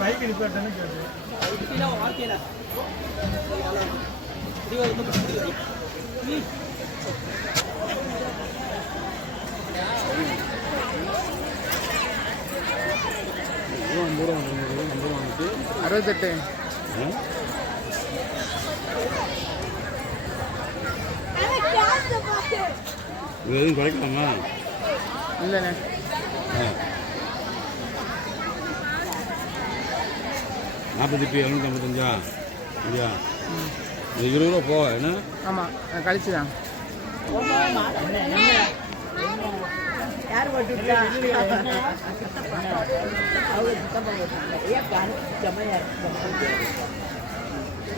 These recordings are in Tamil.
மைக்கு நிப்பாட்டேன்னு கேட்டேன். அறுபத்தெட்டு எதுவும் குறைக்கலாமா? இல்லைண்ணே. 48,755 இல்லையா? இது 20 ரூபா போக என்ன? ஆமாம் கழிச்சு தான். யார் போட்டுட்டா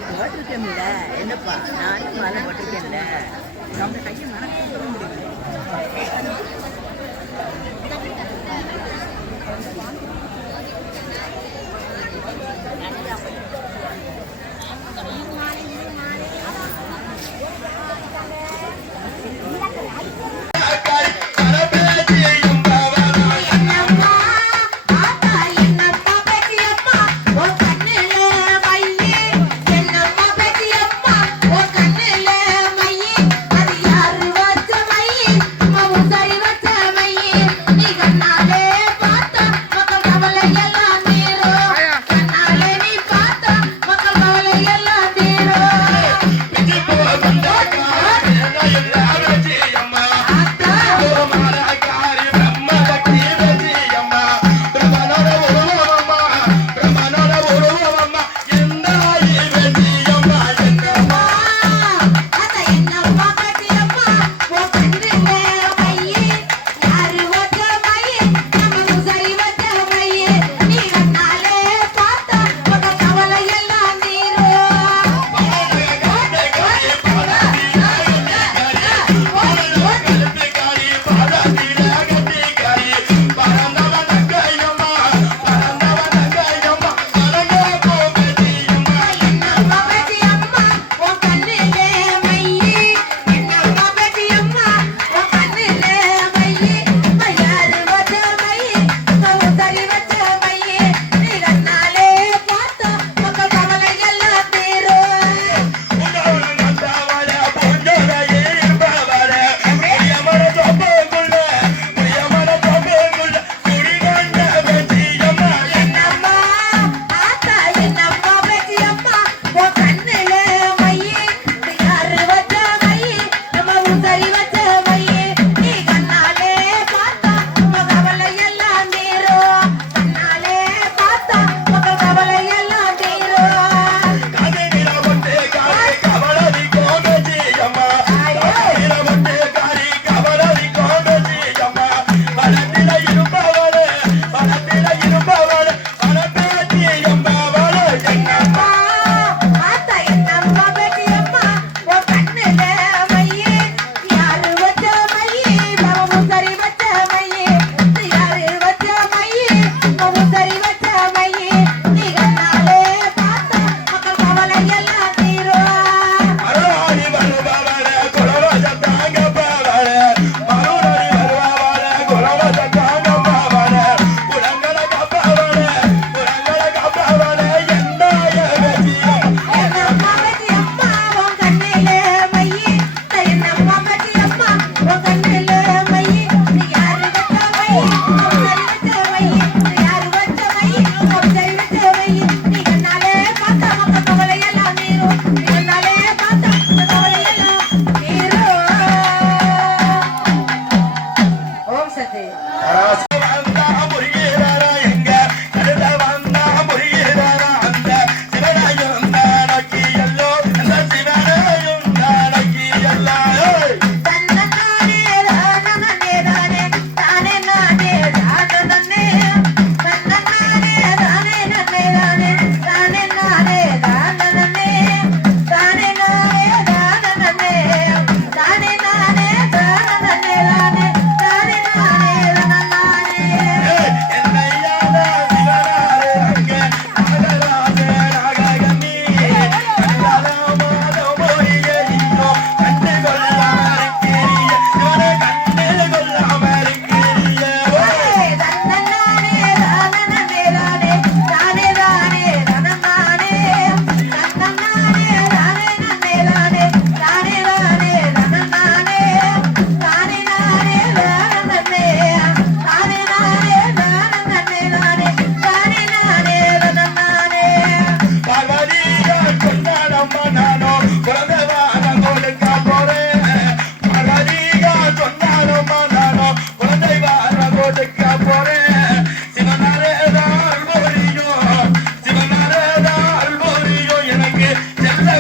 போட்டிருக்கேன்ல என்னப்பா நானும் மேலே போட்டிருக்கேன்ல நம்ம கையை மனசு சொல்ல முடியல.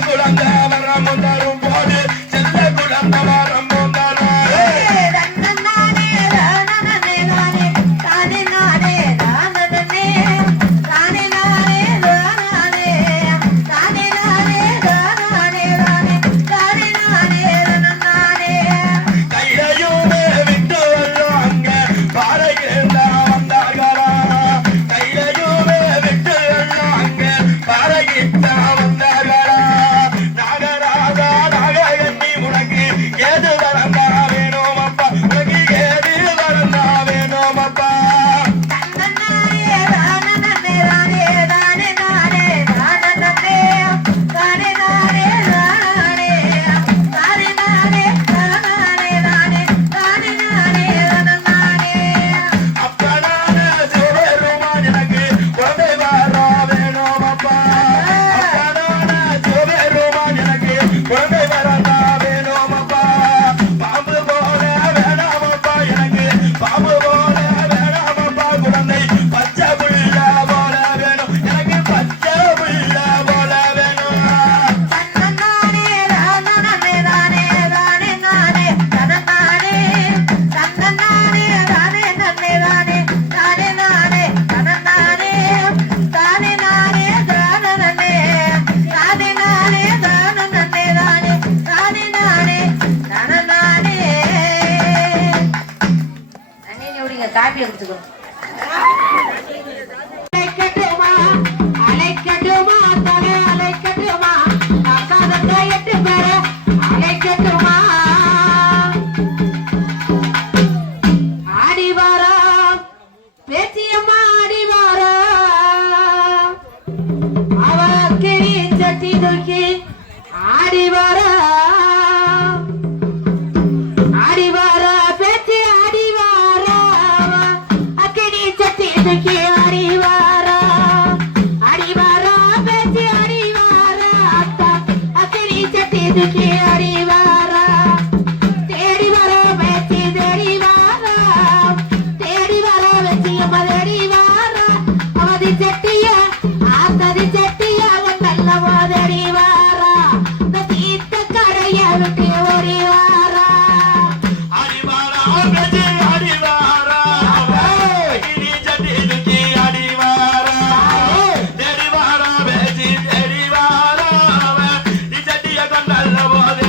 குழந்தை வரம் தரும் போது செல்ல குழந்தை வரம் தரும் காப்பி எடுத்துக்கோ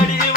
Dari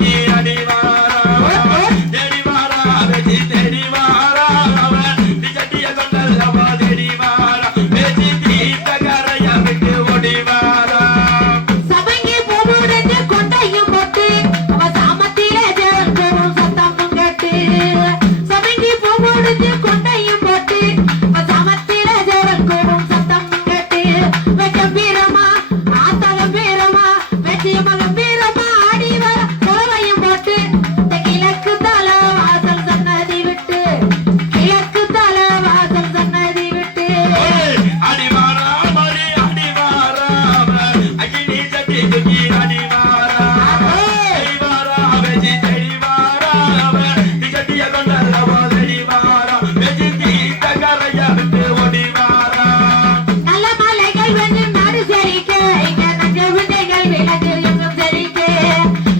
தூக்கி அடிவாரா தேடிவாரா வெற்றி தேடிவாரா நிஜட்டிய கொண்டல்லவா தேடிவாரா வெற்றி தீர்த்த கரையா விட்டு ஓடிவாரா சபங்கி பூமுடிஞ்சு கொண்டையும் போட்டு அவ சாமத்திலே ஜெயங்கரும் சத்தமும் கேட்டு சபங்கி பூமுடிஞ்சு கொண்டையும் போட்டு அவ சாமத்திலே ஜெயங்கரும் சத்தமும் கேட்டு வெச்சம்பீரமா ஆத்தகம்பீரமா வெச்சியமகம்பீரமா ஆடி வர குறவையும் போட்டு இந்த கிழக்கு தல வாசல் சன்னதி விட்டு கிழக்கு தல வாசல் சன்னதி விட்டு அடிவாரா மரி அடிவாரா அகினி சட்டி தூக்கி அடிவாரா தேடிவாரா வெற்றி தேடிவாரா நிஜட்டிய கொண்டல்லவா தேடிவாரா வெற்றி தீர்த்த கரையா விட்டு ஓடிவாரா நல்ல மலைகள் வந்து நாடு செழிக்க இங்க நஞ்ச விதைகள் விலங்கு எங்கும் செழிக்க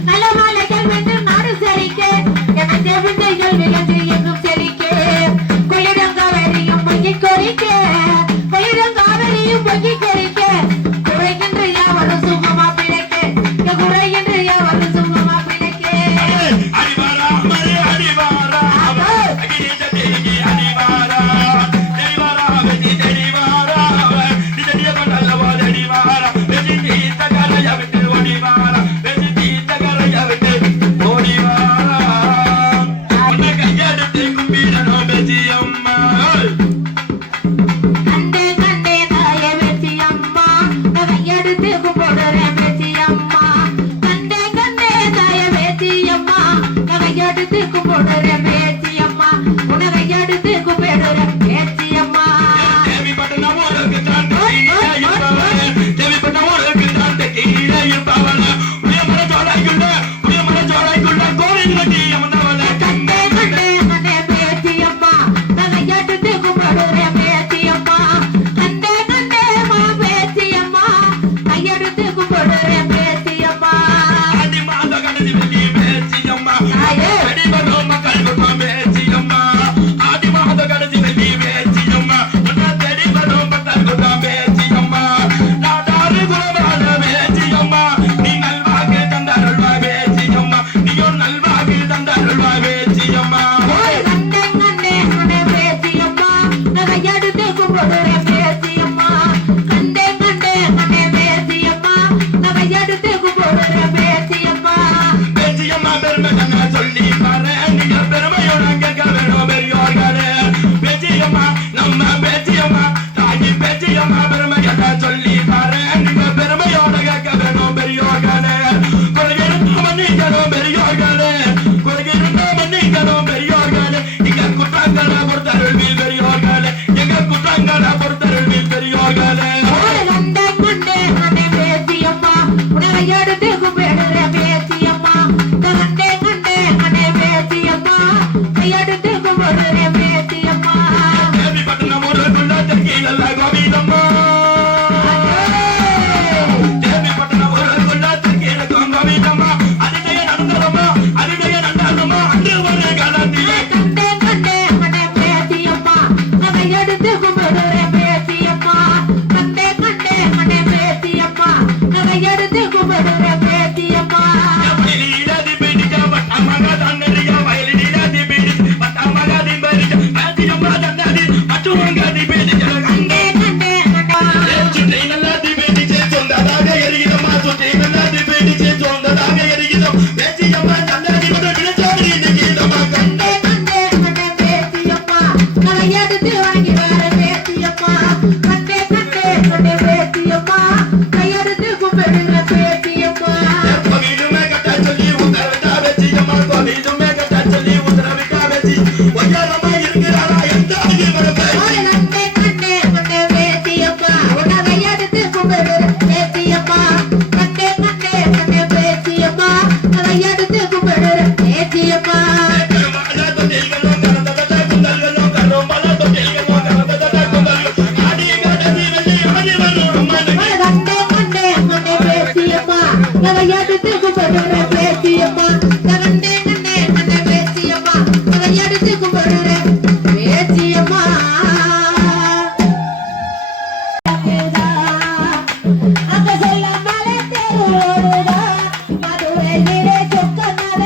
நல்ல மலைகள் வந்து நாடு செழிக்க இங்க நஞ்ச விதைகள் விலங்கு எங்கும் செழிக்க கொள்ளிடங்காவரியும் பொங்கி கொறிக்க கொள்ளிடங்காவரியும் பொங்கி கொறிக்க குறைகின்ற யாவரும் சுகமா பிழைக்க இங்க குறைகின்ற யாவரும் சுகமா பிழைக்க அடிவாரா மரி அடிவாரா அகினி சட்டி தூக்கி அடிவாரா தேடிவாரா வெற்றி தேடிவாரா நிஜட்டிய கொண்டல்லவா தேடிவாரா வெற்றி தீர்த்த கரையா விட்டு ஓடிவாரா வெற்றி தீர்த்த கரையா விட்டு ஓடிவாரா உன்னை கையெடுத்து கும்பிடணும் பெஜியம்மா கண்டே கண்டே தாய வெச்சி அம்மா நகையெடுத்து கும்பிடுறேன் வெச்சி அம்மா கண்டே கண்டே தாய வெச்சி அம்மா நகையெடுத்து கும்பிடுறேன் வெச்சி அம்மா உனகையெடுத்து கும்பிடுறேன் வெச்சி அம்மா தேவிப்பட்டணம் ஊருக்கு தான் கீழே இருப்பவளே தேவிப்பட்டணம் ஊருக்கு தான் கீழே இருப்பவளே உயமர ஜோடைக்குள்ள கோவில் கட்டி அமர்ந்தவளே கண்டே கண்டே கண்டே வெச்சி அம்மா நகையெடுத்து கும்பிடுறேன் வெச்சி அம்மா கண்டே கண்டே மா வெச்சி அம்மா கையெடுத்து கும்பிடுறேன் வெச்சி அம்மா ஆதி மாத கடைசி வெள்ளி பேச்சியம்மா தாயே அடிபடும் மக்கள் குடும்பம் பேச்சியம்மா ஆதி மாத கடைசி வெள்ளி பேச்சியம்மா உன்னை தேடி வரும் மக்கள் குடும்பம் பேச்சியம்மா நாடாறு குலவாழ பேச்சியம்மா நீ நல்வாக்கு தந்தருள்வா பேச்சியம்மா நீயும் நல்வாக்கு தந்தருள்வா பேச்சியம்மா கண்டே கண்டே கண்டே பேசியம்மா நகையெடுத்து கும்பிடுறேன் பேசியம்மா கண்டே கண்டே கண்டே பேசியம்மா நகையெடுத்து கும்பிடுறேன் பேசியம்மா பேச்சியம்மா பெருமை தன்னை சொல்லி பாரு நீங்க பெருமையோட கேட்க வேணும் பெரியோர்களே பேச்சியம்மா நம்ம பேச்சியம்மா தாயி பேச்சியம்மா பெருமை கேட்ட சொல்லி பாரு நீங்க பெருமையோட கேட்க வேணும் பெரியோர்களே குறையிருந்தா மன்னிக்கணும் பெரியோர்களே குறையிருந்தா மன்னிக்கணும் பெரியோர்களே எங்க குற்றங்களை பொறுத்தருள்வீர் பெரியோர்களே எங்க குற்றங்களை பொறுத்தருள்வீர் பெரியோர்களே கண்டே கண்டே கண்டே பேசியம்மா நகையெடுத்து கும்பிடுறேன் பேசியம்மா கண்டே கண்டே கண்டே பேசியம்மா கையெடுத்து கும்பிடுறேன் பேசியம்மா தேவிப்பட்டணம் ஊருக்குள்ள தெற்கிலல்ல கோவிந்தம்மா தேவிப்பட்டணம் ஊருக்குள்ள தெற்கிலக்கும் கோவிந்தம்மா அதிடைய நந்தரம்மா அதிடைய நந்தாரம்மா அன்று ஒரு காலத்திலே கண்டே கண்டே கண்டே பேசியம்மா நகையெடுத்து கும்பிடுறேன் பேசியம்மா கண்டே கண்டே கண்டே பேசியம்மா நகையெடுத்து கும்பிடுறேன் பேசியம்மா வயலினதி பிடிக்க வட்டமக தன்னறிய வயலினதி பிடிக்க வட்டமக திம்பரிக்க பேசியம்மா தன்னதி மற்றுமங்கதி பிடிக்க கண்டே கண்டே கண்டே சுற்றி நல்லதி பிடிச்சு சொந்ததாக எரிகிறம்மா சுற்றி நல்லதி பிடிச்சு சொந்ததாக எரிகிறோம் பேசியம்மா தன்னதி முதல் விழுந்தோடி நிற்கிறம்மா கண்டே கண்டே கண்டே பேசியம்மா நகையெடுத்து வாங்கி வர பேசியம்மா கண்டே கண்டே கண்டே பேசியம்மா கையெடுத்து கும்பிடுறேன் பேசியம்மா கோவிலுமே கட்ட சொல்லி உத்தரவிட்டா பேசியம்மா கோவிலுமே கட்ட சொல்லி உத்தரவிட்டா பேசி ஒய்யாரம்மா இருக்கிறாரா எந்த ஆகியவரப்பை கண்டே கண்டே கண்டே பேசியம்மா நகையெடுத்து கும்பிடுறேன் பேசியம்மா கண்டே கண்டே கண்டே பேசியம்மா நகையெடுத்து கும்பிடுறேன் பேசியம்மா பெருமாள தொட்டில்களும் கரந்ததட்ட குந்தல்களும் கரும்பல தொட்டில்களும் கரந்ததட்ட குந்தல்களும் ஆடி கடைசி வெள்ளி ஆடி வரும் மனுக்கு கண்டே கண்டே கண்டே பேசியம்மா நகையெடுத்து கும்பிடுறேன் பேசியம்மா கண்டே கண்டே கண்டே பேசியம்மா நகையெடுத்து கும்பிடுறேன் பேசியம்மா அங்க சொல்ல மலை தெருவோடுதா மதுரை சொக்கநாத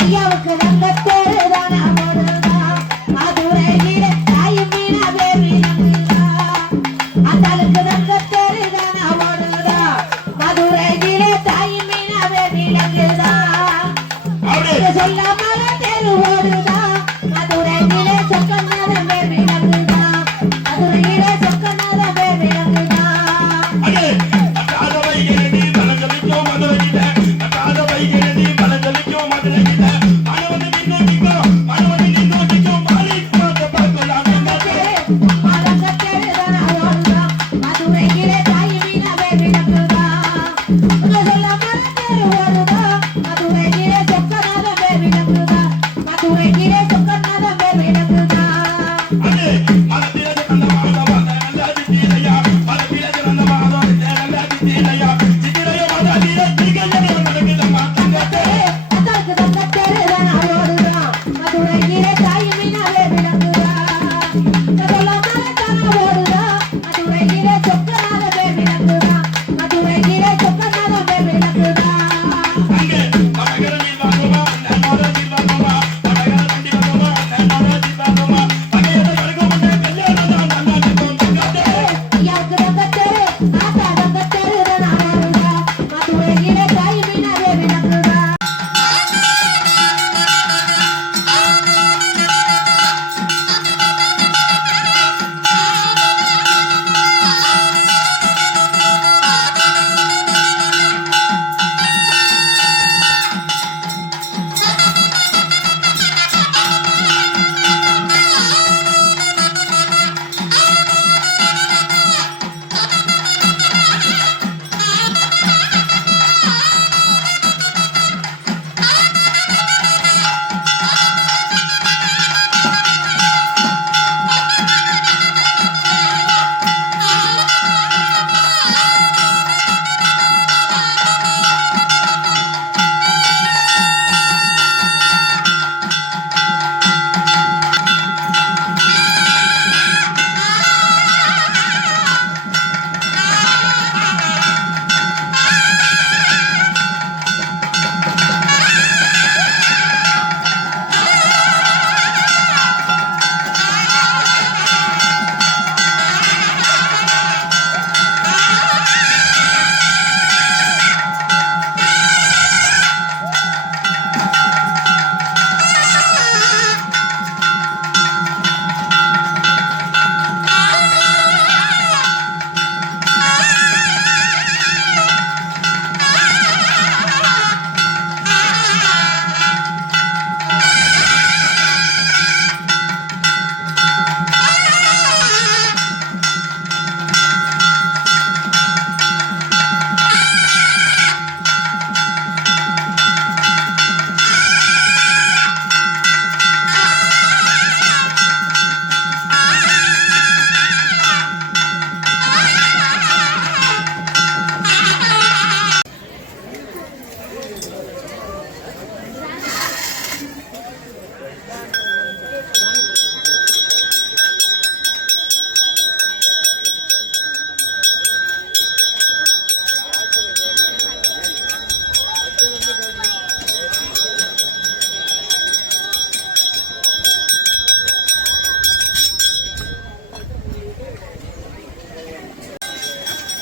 ஐயாவுக்கு தங்கத்தேரு தானா போடுதா மதுரையில தாய் மீனாவே விளங்குதா அந்தாளுக்கு தங்கத்தேரு தானா போடுதா மதுரையில தாய் மீனாவே விளங்குதா சொல்லாமல தேரு ஓடுதா மதுரையில சொக்கநாதமே விளங்குதா மதுரையில சொக்கநாதமே விளங்குதா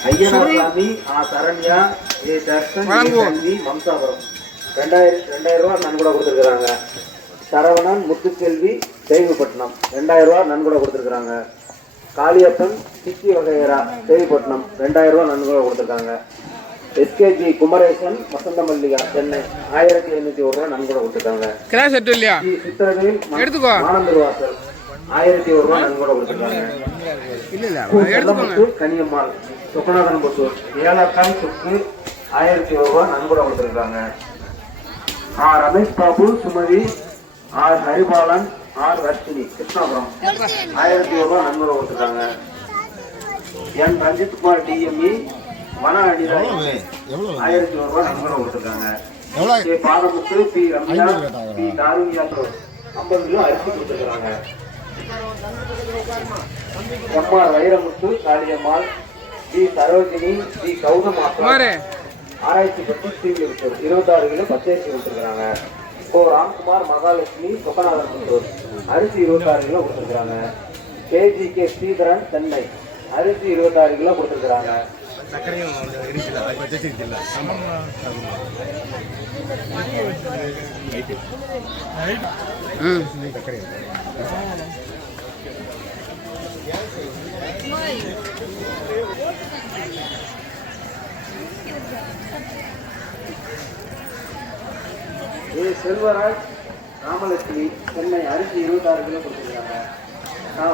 ஐயனாசாமி, சரண்யா, தர்ஷன், செல்வி, மம்சாபுரம் 2000 ரூபா நன்கொடை கொடுத்துருக்காங்க. சரவணன், முத்துச்செல்வி, தேவிப்பட்டினம் 2000 ரூபா நன்கொடை கொடுத்துருக்காங்க. காளியப்பன், சிக்கி வகையரா, தேவிப்பட்டினம் 2000 ரூபா நன்கொடை கொடுத்துருக்காங்க. எஸ்கேஜி குமரேசன், வசந்த மல்லிகா, சென்னை 1501 ரூபா நன்கொடை கொடுத்துருக்காங்க. சித்திரவேல், ஆனந்தர் வாசல் 1001 ரூபா நன்கொடை கொடுத்துருக்காங்க. கனியம்மாள், சொக்கநாதன் புத்தூர், ஏலக்காய் சுக்கு 1001 ரூபா நன்கொடை கொடுத்துருக்காங்க. ரமேஷ் பாபு, சுமதி, ஹரிபாலன், வர்ஷினி, கிருஷ்ணாபுரம் 1001 ரூபா நன்கொடை கொடுத்துருக்காங்க. என் ரஞ்சித் குமார், டிஎம்இ, வன அடிதாரி 1001 ரூபா நன்கொடை கொடுத்துருக்காங்க. Pathamuthu, P Ramya, P Tharunya 50 kilo அரிசி கொடுத்துருக்காங்க. MR Vairamuthu, Kaliammal T Sarojini, T Gautham Asan Kumar ஆராய்ச்சி பற்றி ஸ்ரீவில்லிபுத்தூர் 26 கிலோ பச்சரிசி கொடுத்துருக்காங்க. கோ ராம்குமார் மகாலட்சுமி சொக்கநாதன்புத்தூர் அரிசி 26 கிலோ கொடுத்துருக்காங்க. கேஜிகே ஸ்ரீதரன் சென்னை அரிசி 26 கிலோ கொடுத்துருக்காங்க. ம் ஏ செல்வராஜ் ராமலட்சுமி சென்னை அரிசி 26 கிலோ கொடுத்துருக்காங்க.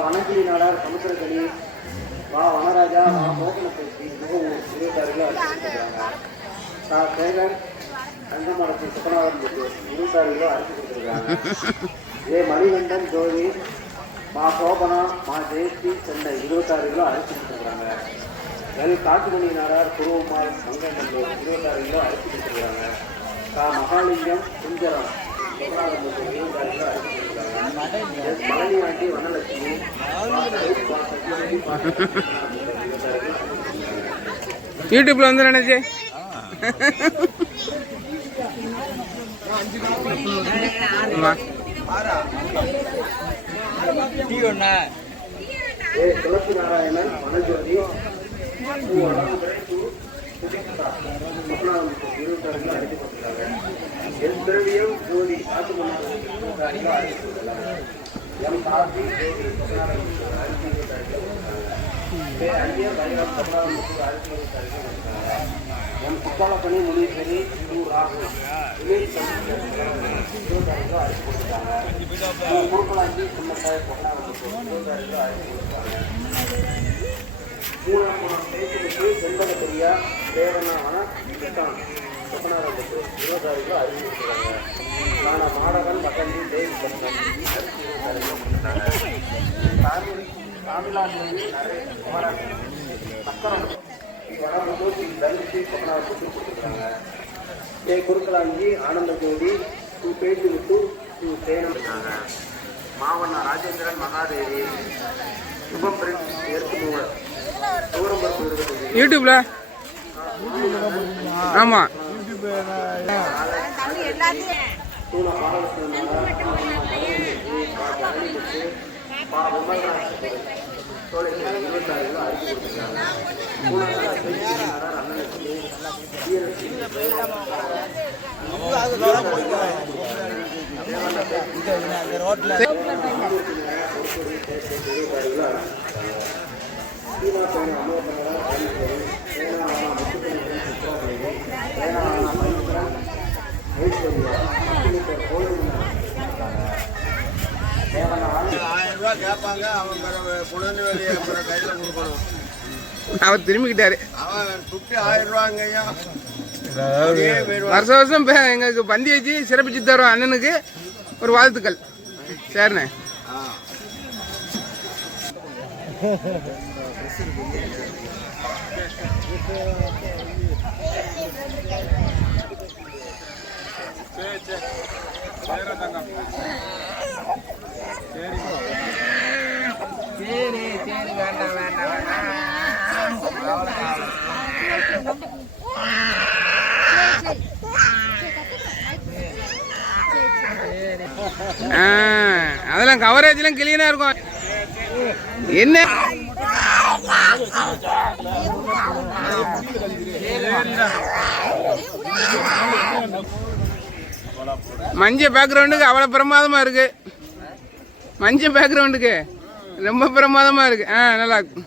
வனகிரி நாடார் சமுத்திரக்கடி வா வனராஜா வா மோகனப்பேசி முகவூர் 26 கிலோ அரிசி கொடுத்துருக்காங்க. சேகர் தங்கமரத்தி சுப்பநாதன்புத்தூர் 26 கிலோ அரிசி கொடுத்துருக்காங்க. ஏ மணிகண்டன் ஜோதி மா சோபனா மா ஜெயஸ்ரீ சென்னை 26 கிலோ அரிசி கொடுத்துருக்காங்க. எல் காட்டுமணி நாடார் குருவம்மாள் மங்கநல்லூர் 26 கிலோ அரிசி கொடுத்துருக்காங்க. மகாலிங்கம் குஞ்சரம் சுப்பநாதன்புத்தூர் 26 கிலோ அரிசி கொடுத்துருக்காங்க. எஸ் பழனியாண்டி வனலட்சுமி யூடியூப்ல வந்து நினைச்சு ஏ துளசி நாராயணன் வனஜோதி சுப்பநாதன்புத்தூர் 26 கிலோ அரிசி கொடுத்துருக்காங்க. எஸ் திரவியம் ஜோதி காட்டுமன்னார் 26 கிலோ அரிசி கொடுத்துருக்காங்க. எம் காசி ஜோதி சுப்பநாதன்புத்தூர் அரிசி 26 கிலோ கொடுத்துருக்காங்க. கே ஐயர் வைரம் சுப்பநாதன்புத்தூர் அரிசி 26 கிலோ கொடுத்துருக்காங்க. எம் குப்பாலப்பணி முனீஸ்வரி ராகுல் 26 கிலோ அரிசி கொடுத்துருக்காங்க. குறுக்கலாஞ்சி சுண்ணக்காய் சுப்பநாதன்புத்தூர் 26 கிலோ அரிசி கொடுத்துருக்காங்க. மூலகுளம் தேசிக்கு செண்பகப்பிரியா தேவனாவன கிருஷ்ணான் சுப்பநாதன்புத்தூர் 26 கிலோ அரிசி கொடுத்துருக்காங்க. மாடகன் வசந்தி தேவி பந்தன் அரிசி 26 கிலோ கொடுத்துருக்காங்க. தமிழ்நாட்டில் நரேஷ் குமாரன் சக்கரம் வடமுதூர் தனுஷி சுப்பநாதன்புத்தூர் கொடுத்துருக்காங்க. கே குறுக்கலாஞ்சி ஆனந்த ஜோதி டூ பேஜி விட்டு டூ சேனம் இருக்காங்க. மாவண்ணா ராஜேந்திரன் மகாதேவி சுபம் பிரின்ஸ் எருக்கு மூவர் தூரம்பருப்பு 25 யூடியூப்ல ஆமா தூண பாலகிருஷ்ணன் சோலைக்கு 26 கிலோ அரிசி கொடுத்துருக்காங்க. அண்ணனுக்கு கேட்பாங்க. அவங்க புலன்வெளி கையில கொடுக்கணும். அவர் திரும்பிக்கிட்டாரு. அவன் 1000 ரூபாங்கய்யா. வருஷம் வருஷம் எங்களுக்கு பந்தி வச்சு சிறப்பிச்சு தரோம் அண்ணனுக்கு ஒரு வாழ்த்துக்கள். சரிண்ணே. சரி சரி வேண்டாம் வேண்டாம் அதெல்லாம் கவரேஜ்லாம் கிளீனா இருக்கும். என்ன மஞ்சள் பேக்ரவுண்டுக்கு அவ்வளோ பிரமாதமா இருக்கு. மஞ்சள் பேக்ரவுண்டுக்கு ரொம்ப பிரமாதமா இருக்கு. நல்லா இருக்கு.